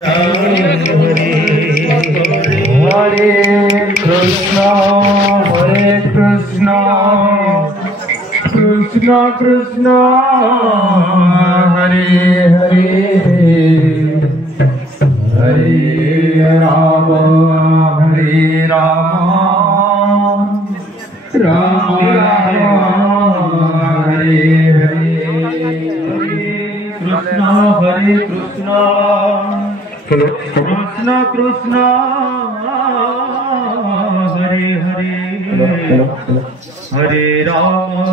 Hare Krishna, Krishna Krishna, Hare Hare, Hare Rama, Hare Rama, Rama Rama, Hare Hare, Hare Krishna, Krishna Krishna, Hare Hare, Hare Rama,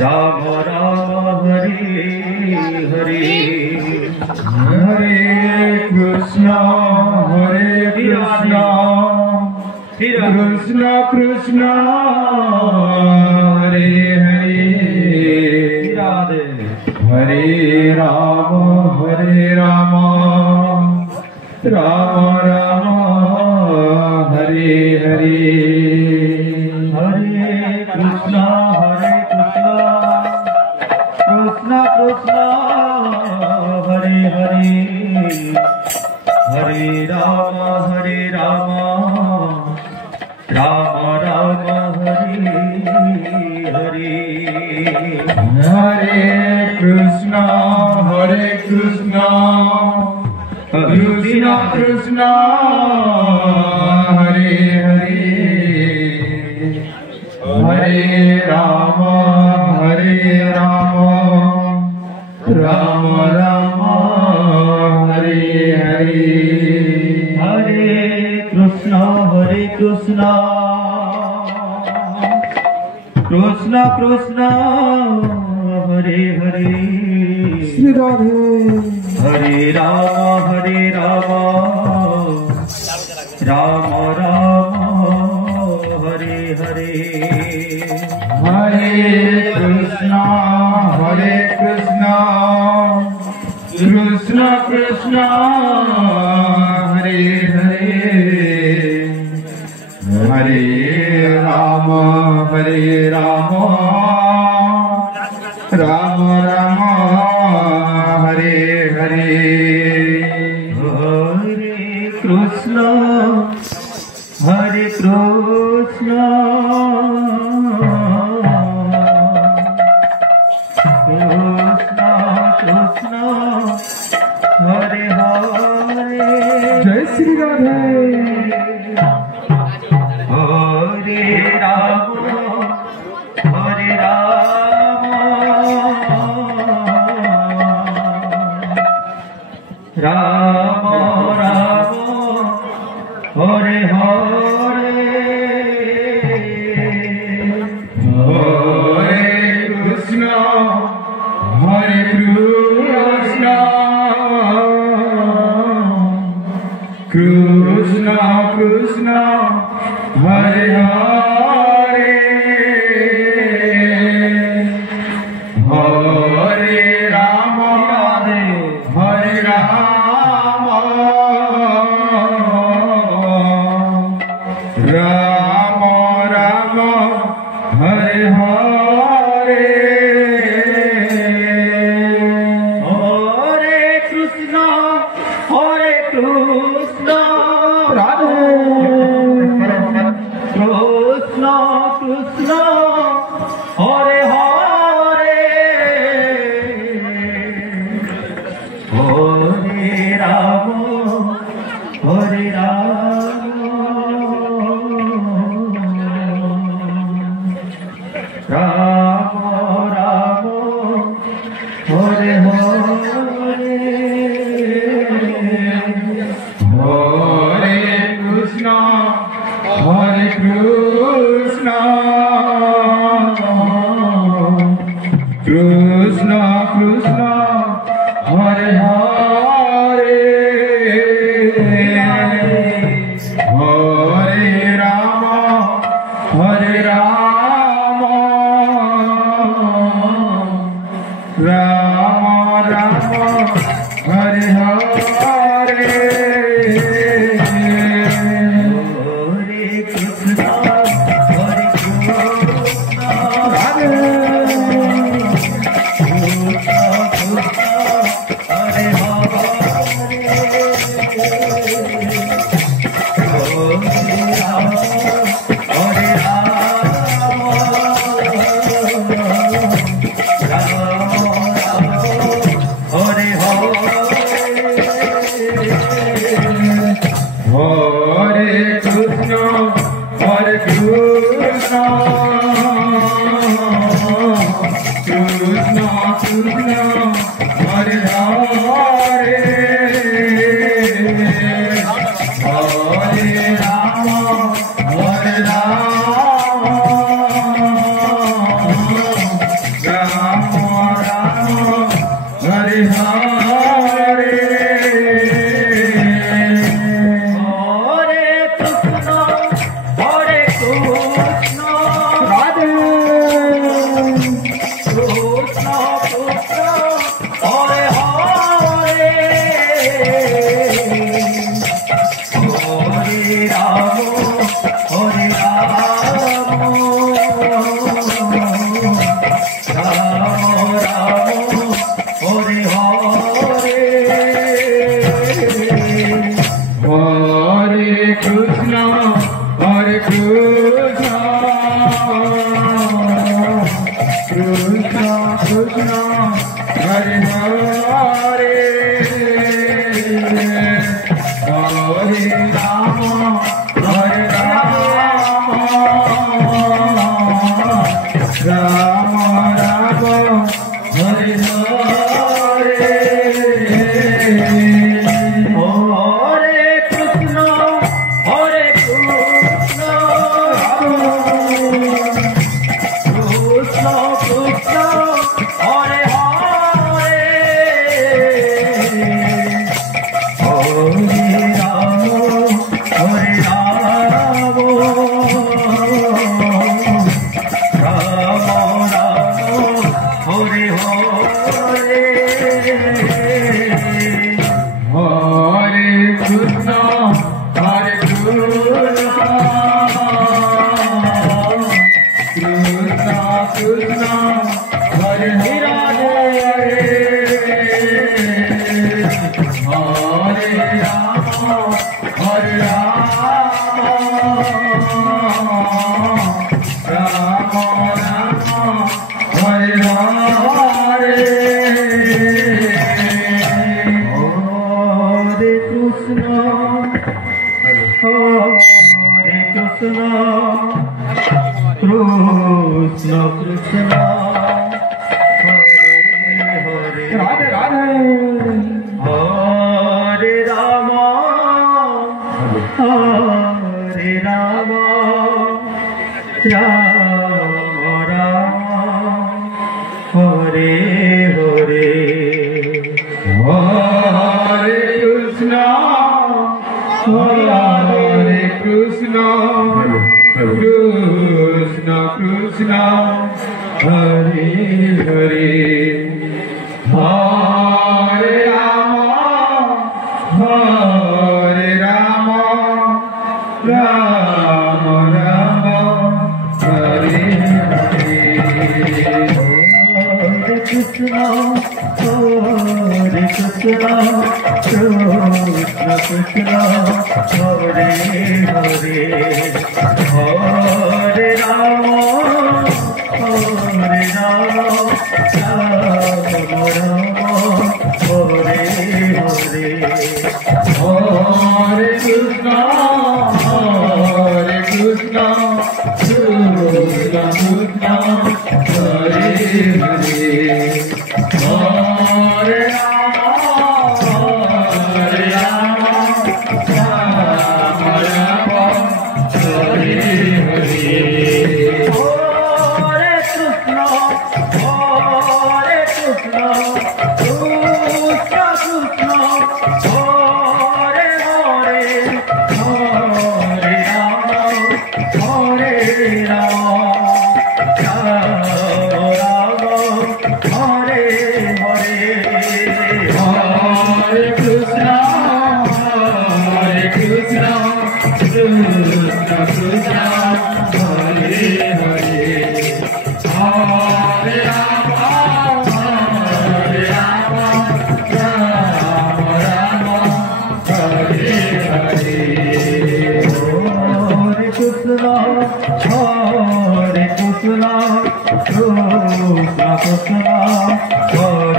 Rama Rama, Hare Hare, Hare Krishna, Krishna Krishna, Hare Hare, Hare Rama, Rama Rama, Hare Hare, Hare Krishna, Krishna Krishna, Hare Hare, Hare Rama, Rama Rama, Hare Hare, Hare Krishna, Krishna Krishna, Hare Hare, Hare Rama, Rama Rama, Hare Hare, Hare Krishna, Krishna Krishna, Hare Hare, Shri Radhe, Hare Rama, Rama Rama, Hare Hare, Hare Krishna, Krishna Krishna, Hare Hare, Hare Rama, Rama Rama, Hare Hare, Hare Krishna, Krishna Krishna, Hare Hare, Jai Shri Radhe, Hare Rama, Rama Rama, Hare Hare, Hare Krishna, Krishna Krishna, Hare Hare, Hare Rama, Rama Rama, Hare Hare, Hare Krishna, Radhe, Krishna Krishna, Hare Hare, Hare Rama, Rama Rama, Hare Hare, Hare Krishna, Krishna Krishna, Hare Hare, Hare Rama, Rama Rama, Hare Hare, Hare Krishna, Radhe, Hare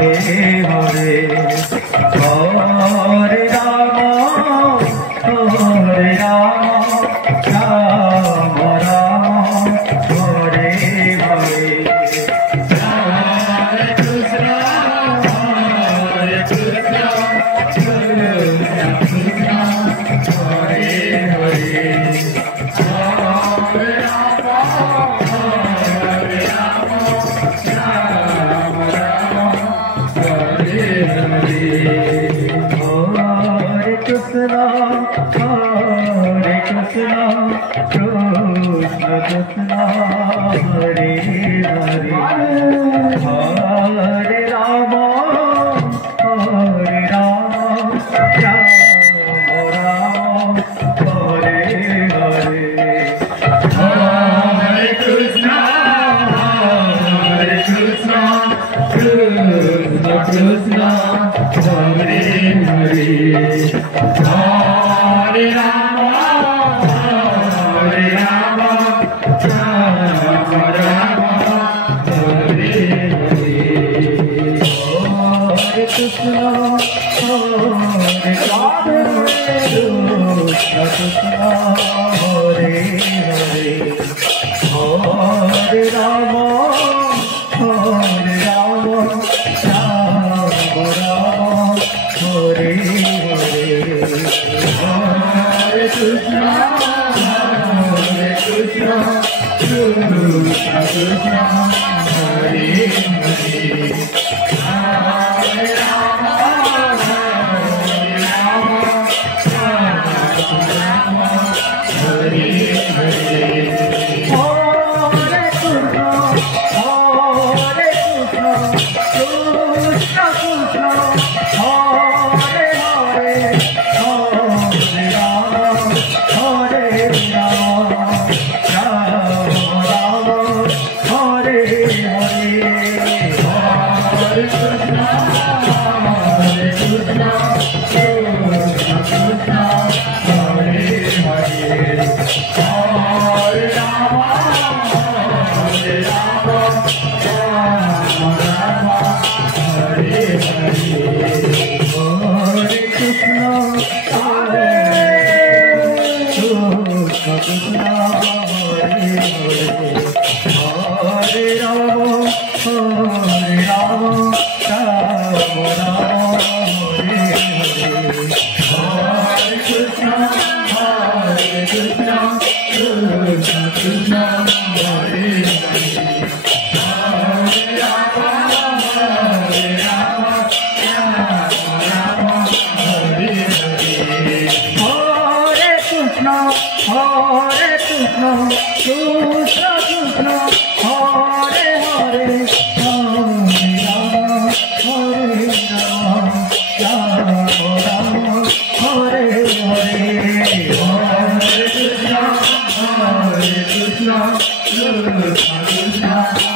Hare Hare Hare Rama, Hare Rama, Rama Rama, Hare Hare. Hare Krishna, Hare Krishna, Krishna Krishna, Hare Hare. Hare Rama, Hare Rama, Rama Rama, Hare Hare. Hare Krishna, Hare Krishna, Krishna Krishna, Hare Hare. Hare Rama, Hare Rama, Rama Rama, Hare Hare. Hare Krishna, Hare Krishna, Krishna Krishna, Hare Hare. Hare Rama, Hare Rama, Rama Rama, Hare Hare. Hare Krishna, Hare Krishna, Krishna Krishna, Hare Hare. Hare Rama, Hare Rama, Rama Rama, Hare Hare. Hare Krishna, Hare Krishna, Krishna Krishna, Hare Hare. Hare Rama, Hare Rama, Rama Rama, Hare Hare. Hare Krishna, Hare Krishna, Krishna Krishna, Hare Hare. Hare Rama, Hare Rama, Rama Rama, Hare Hare. Hare Krishna, Hare Krishna, Krishna Krishna, Hare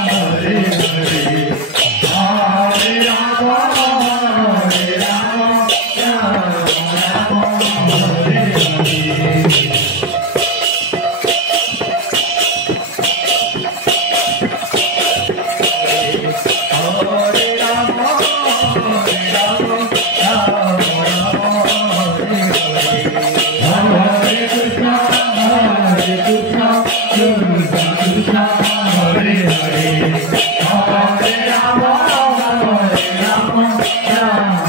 Hare. Hare Rama, Hare Rama, Rama Rama, Hare Hare. Hare Krishna, Hare Krishna, Krishna Hare Hare. Hare Rama, Hare Rama, Rama Rama, Hare Hare. Hare Krishna, Hare Krishna, Krishna Krishna, Hare Hare. Hare Rama, Hare Rama,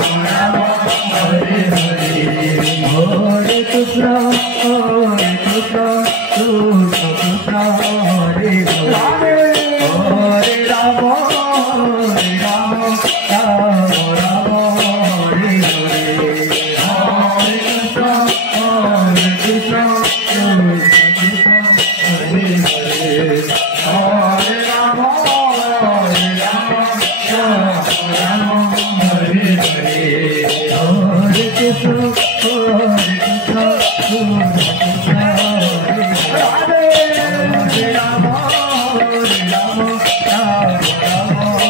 Rama Rama, Hare Hare. Hare Krishna, Hare Krishna, Krishna Krishna, Hare Hare. Hare Rama, Hare Rama, Rama Rama,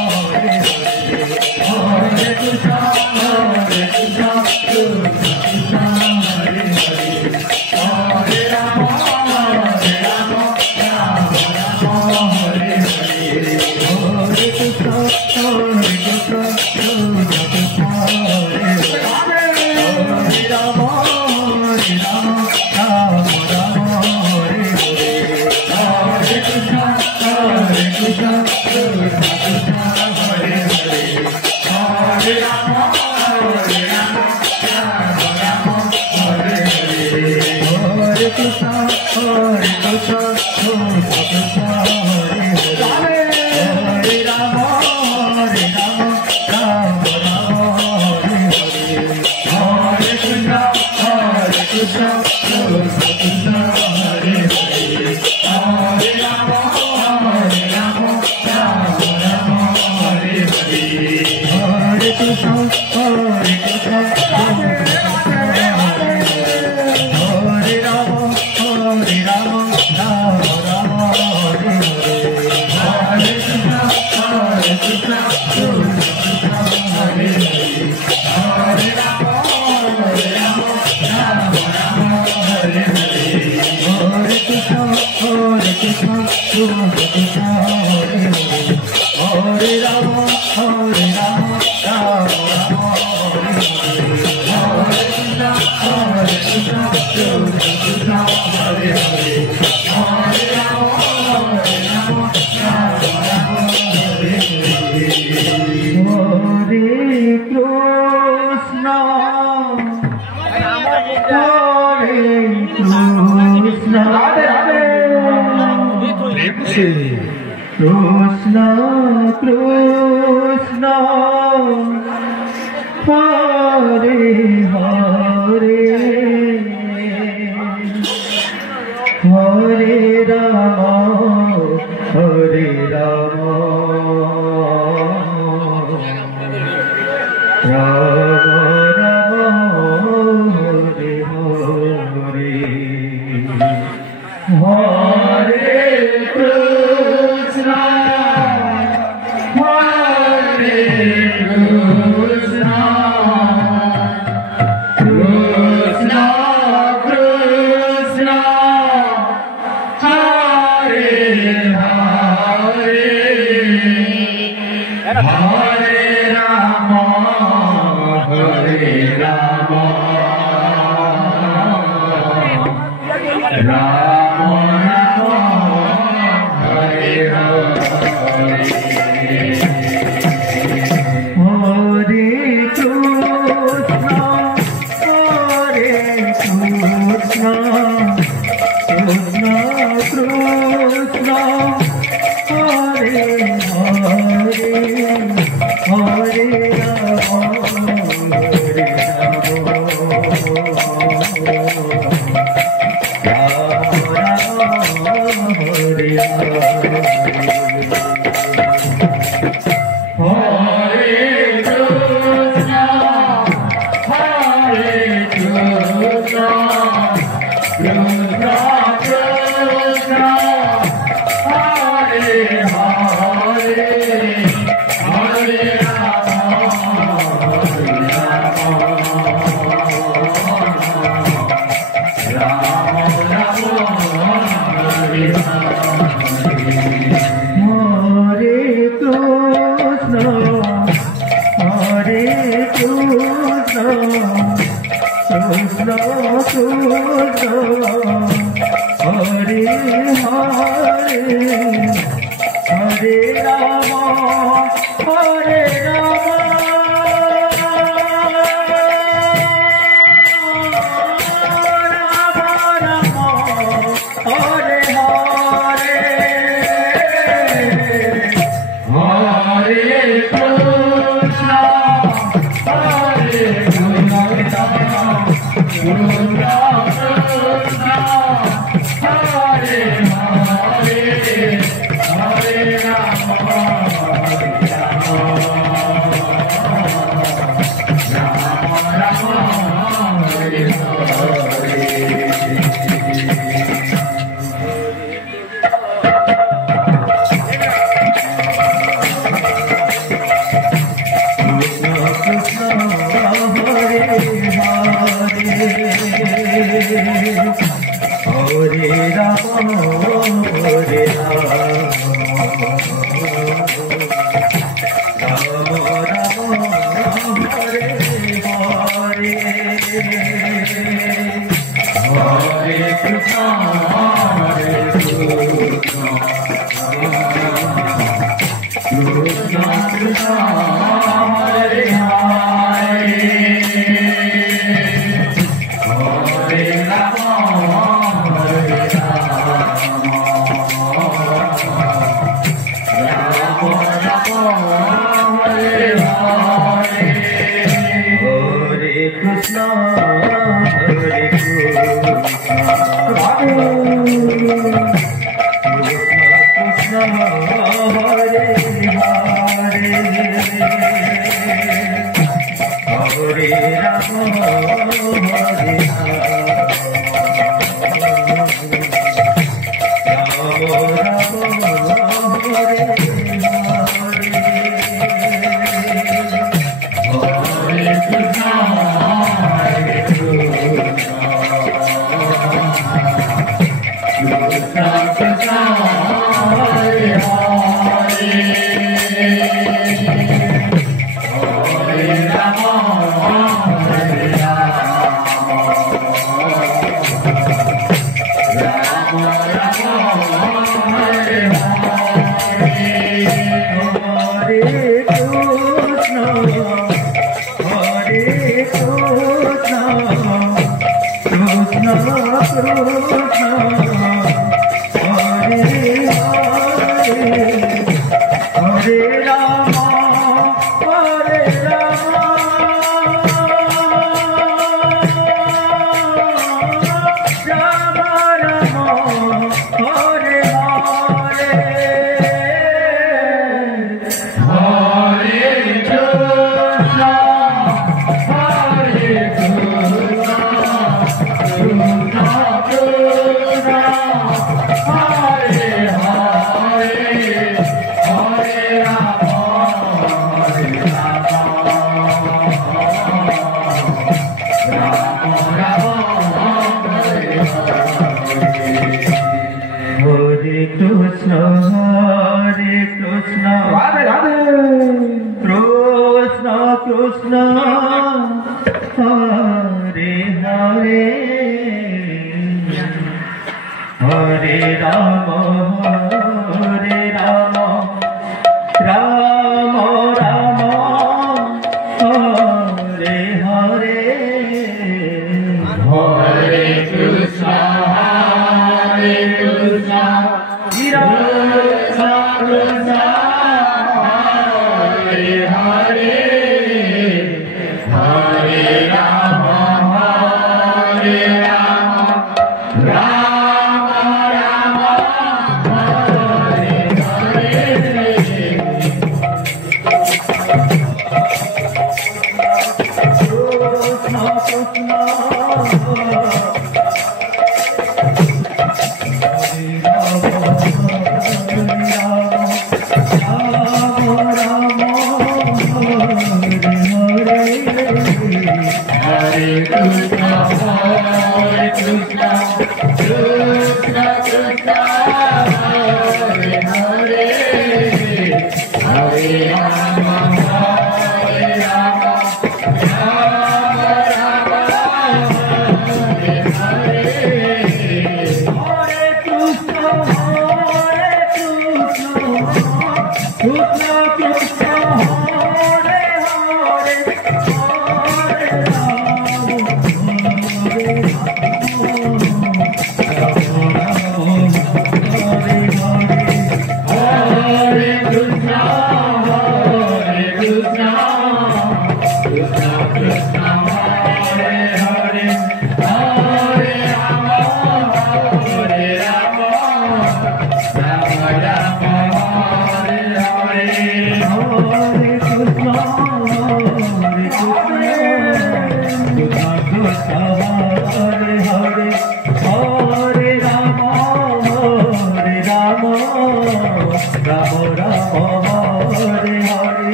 Hare Hare. Hare Krishna, Hare Krishna, Krishna Krishna, Hare Hare. Hare Rama, Hare Rama, Rama Rama, Hare Hare. Hare Krishna, Radhe Radhe, प्रेम से Krishna Krishna, Hare Hare, Hare Rama, Hare Rama, Rama Rama, Hare Hare, Hare Krishna, Hare Krishna, Krishna Krishna, Hare Hare, Hare Rama, Hare Rama, Rama Rama, Hare Hare, Hare Krishna, Hare Krishna, Krishna Krishna, Hare Hare, Hare Rama, Hare Hare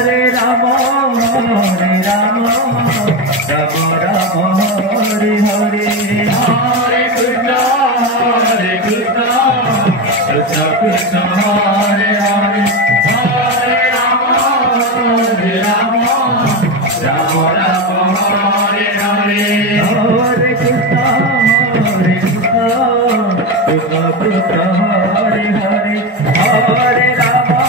Hare Rama Hare Rama Rama Rama Hare Hare Hare Krishna Krishna Krishna Hare Hare Hare Rama Rama Rama Hare Hare Hare Krishna Krishna Krishna Hare Hare Hare Rama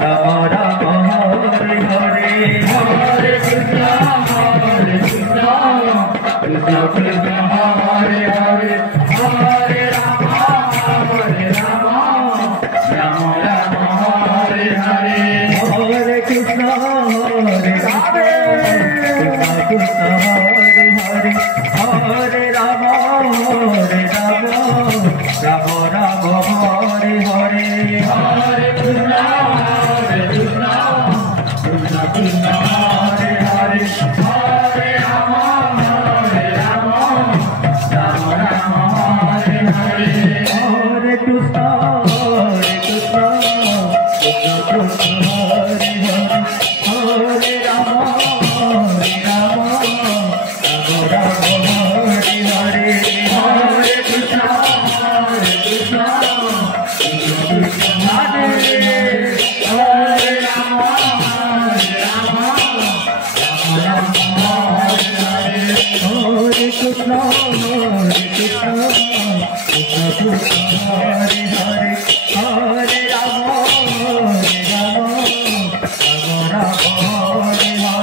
Rama Rama Hare Hare Hare Krishna Krishna Krishna Hare Hare Hare Rama Rama Rama Hare Hare Hare Krishna Krishna Krishna Hare Hare Hare Rama Rama Rama Hare Hare Hare Krishna Krishna Krishna Hare Hare Hare Rama Rama Rama Hare Hare Hare Krishna Krishna Krishna Hare Hare Hare Rama Rama Rama Hare Hare Hare Krishna Krishna Krishna Hare Hare Rama Rama Rama Hare Hare Krishna Krishna Krishna Hare Hare Hare Rama Rama Rama Hare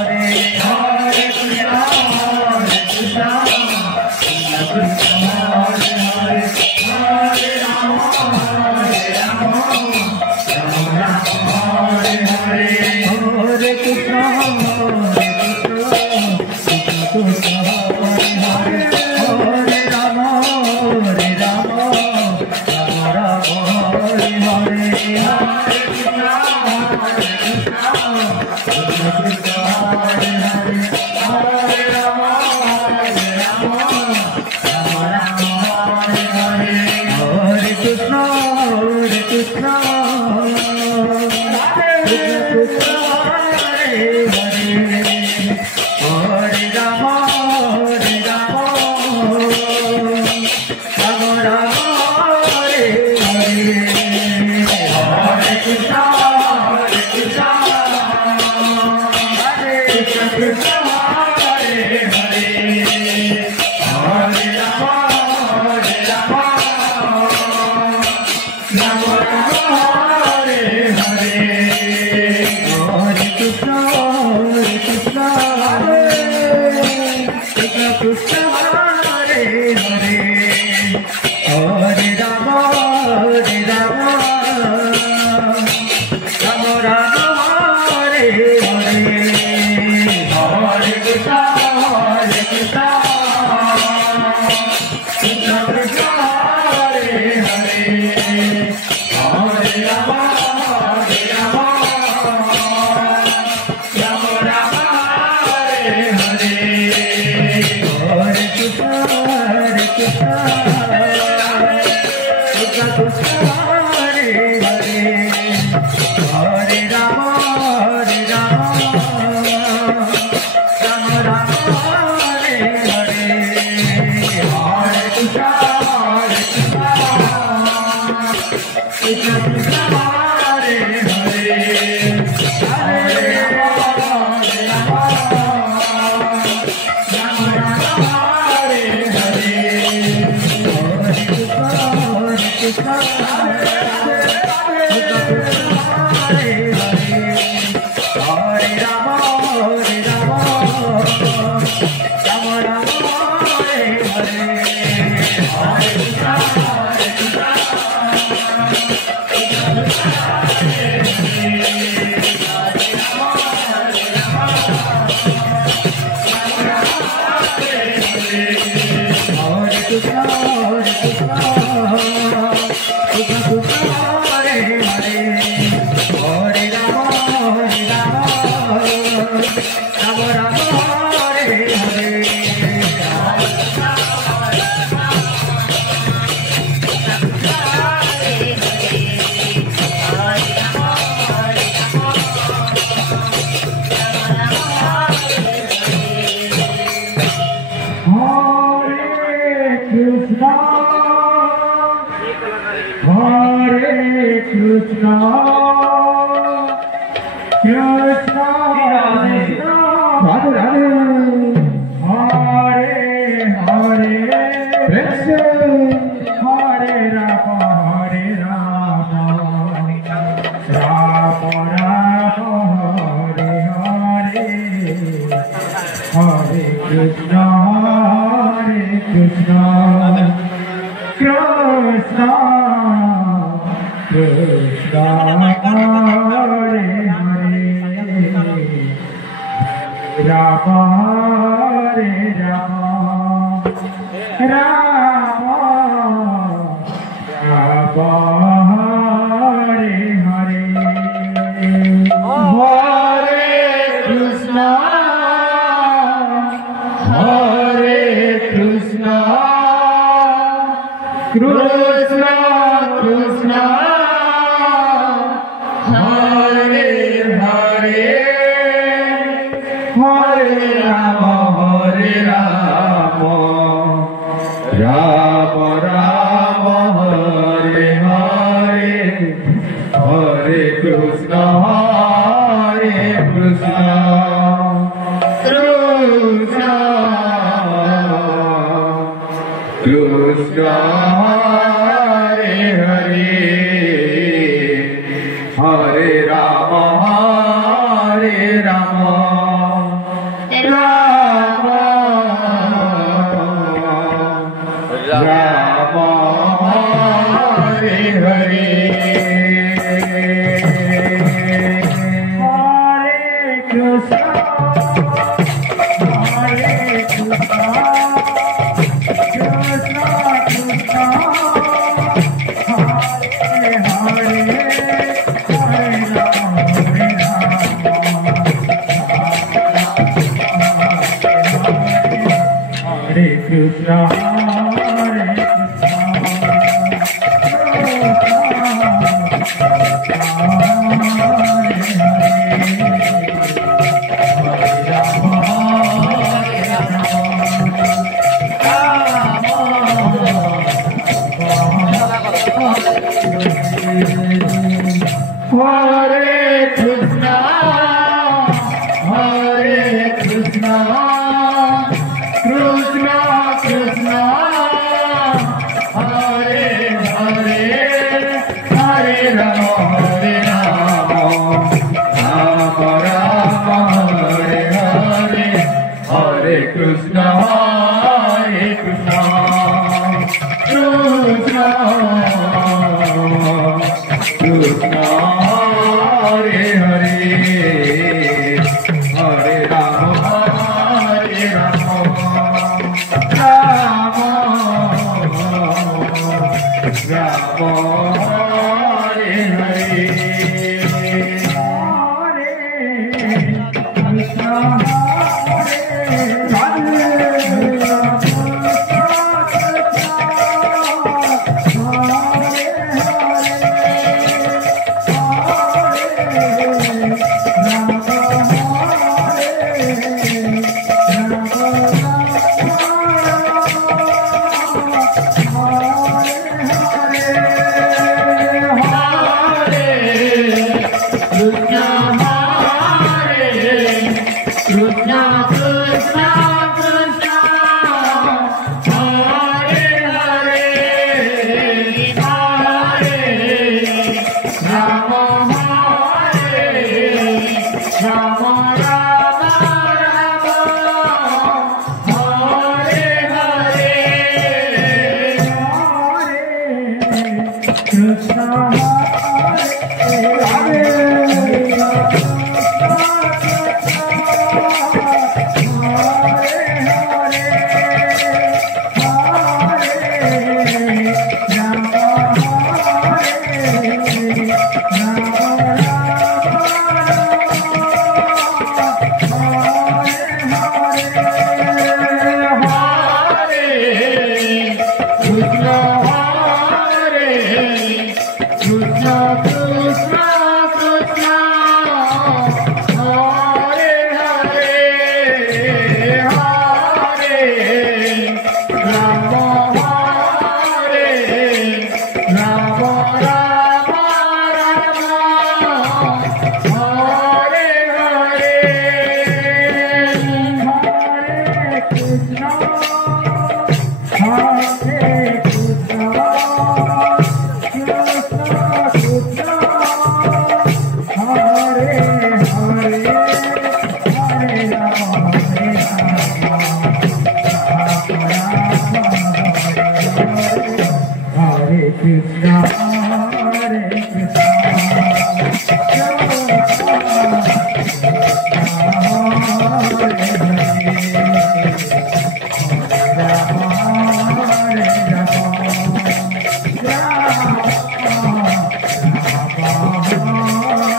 Hare Hare Krishna Krishna Krishna Hare Hare Hare Rama Rama Hare Hare Hare Krishna Krishna Hare Hare Hare Rama Rama Hare Hare Hare Krishna Krishna Hare Hare Hare Rama Rama Hare Hare Hare Krishna Krishna Krishna Hare Hare Hare Rama Rama Rama Hare Hare Hare Krishna Krishna Krishna Hare Hare Hare Rama Rama Rama Hare Hare Hare Krishna Krishna Krishna Hare Hare Hare Rama Rama Rama Hare Hare Hare Krishna Krishna Krishna Krishna Hare Hare Hare Rama Rama Rama Hare Hare Hare Krishna Krishna Krishna Hare Hare Hare Rama Rama Hare Hare Hare Krishna Krishna Krishna Hare Hare Hare Rama Rama Hare Hare Hare Krishna Krishna Hare Hare Hare Rama Rama Hare Hare Hare Krishna Krishna, Krishna, Radhe Radhe, Hare Hare, Krishna, Hare Rama, Hare Rama, Rama Rama, Hare Hare, Hare Krishna, Hare Krishna, Krishna, Krishna, Hare Hare, Rama, Hare Rama, Rama, Rama, Hare Hare, Hare Krishna, Hare Krishna, Krishna Krishna, Hare Hare, Hare Rama, Hare Rama, Rama Rama, Hare Hare, Hare Krishna, Hare Krishna, Krishna Krishna, Hare Hare, Hare Rama, Hare Rama, Rama Rama, Hare Hare, Hare Krishna, Hare Krishna, Krishna Krishna, Hare Hare, Hare Rama, Hare Rama, Hare Krishna, Hare Krishna, Hare Krishna, Hare Krishna, Krishna Krishna, Hare Hare, Hare Rama, Hare Rama, Rama Rama, Hare Hare, Hare Krishna, Hare Krishna, Krishna Krishna, Hare Hare, Hare Rama, Hare Rama, Rama Rama, Hare Hare, Hare Krishna, Hare Rama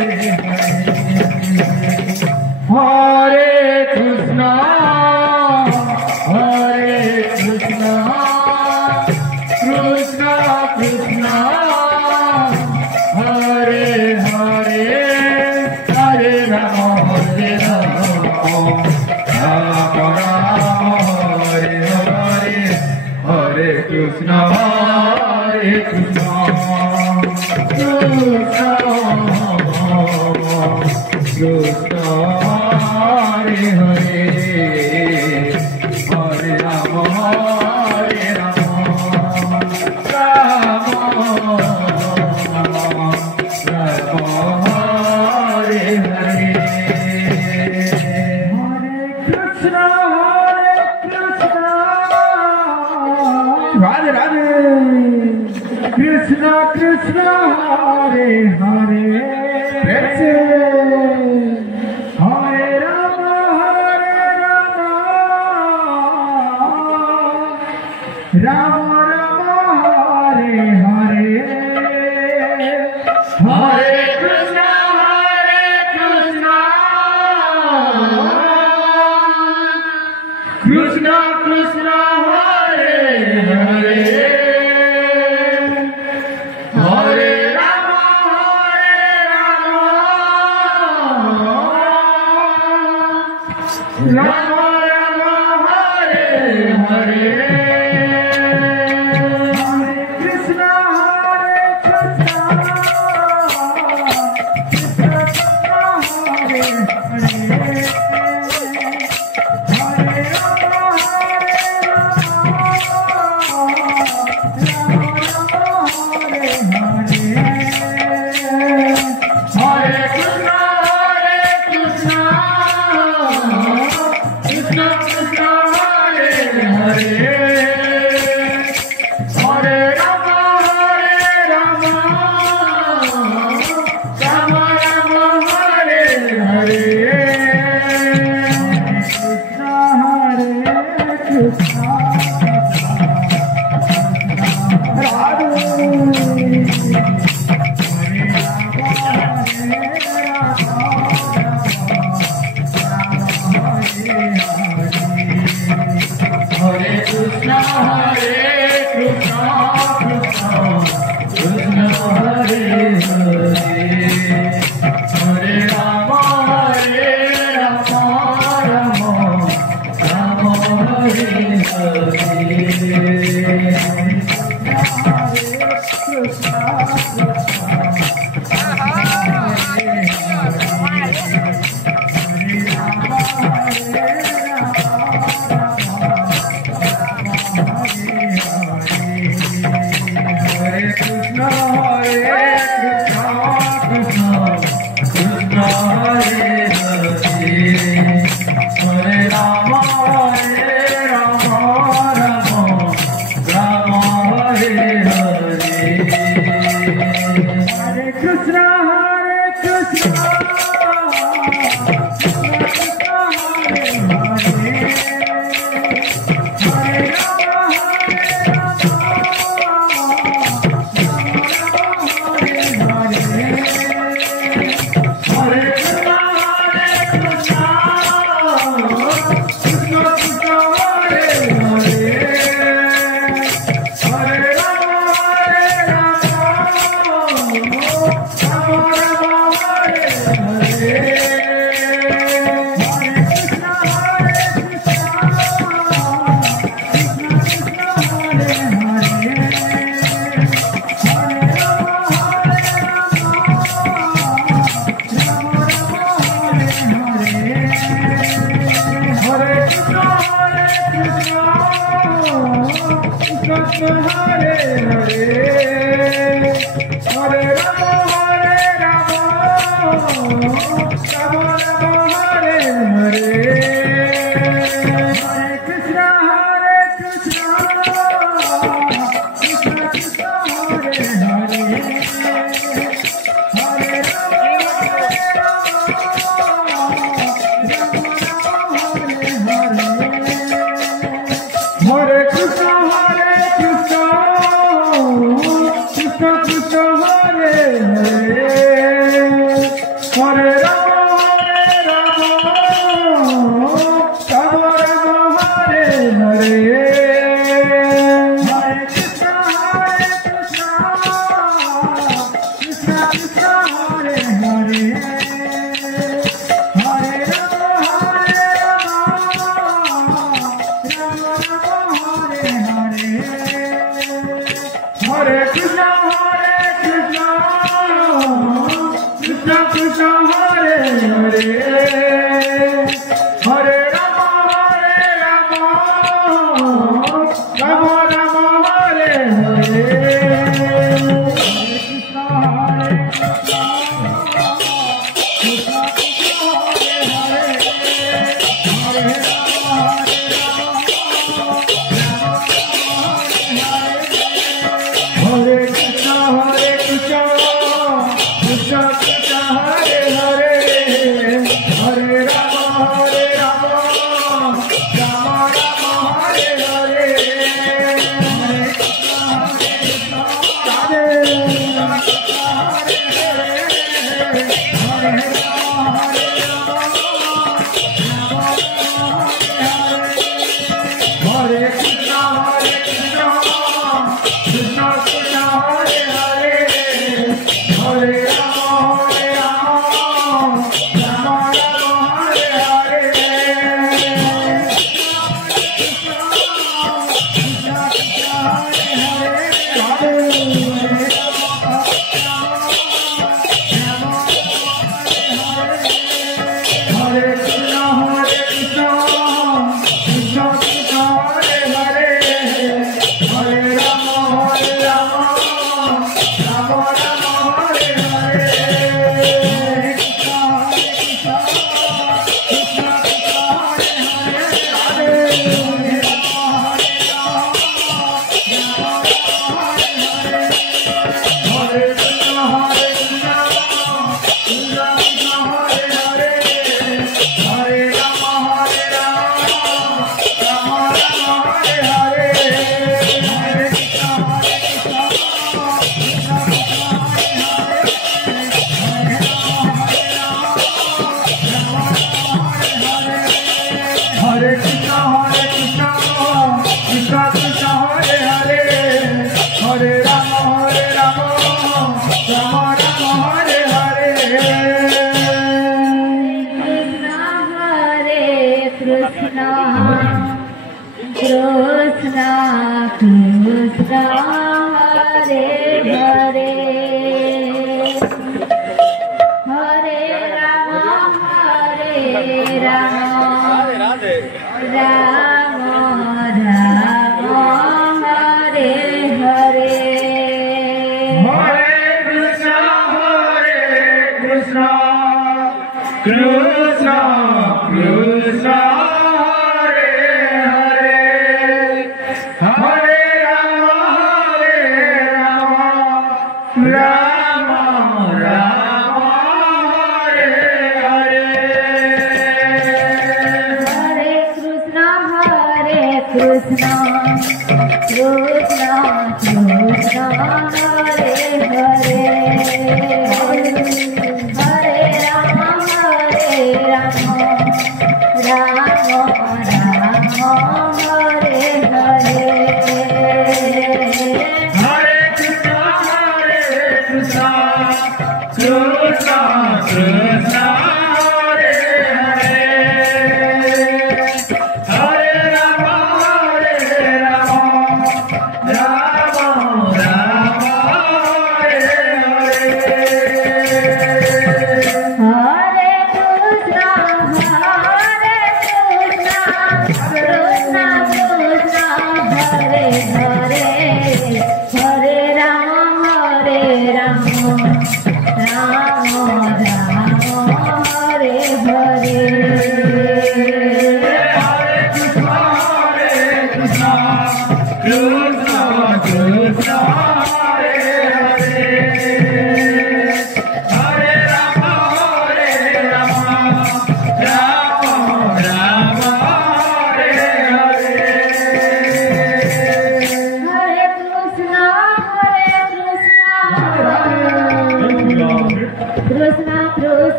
Hare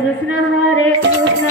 Krishna Hare Krishna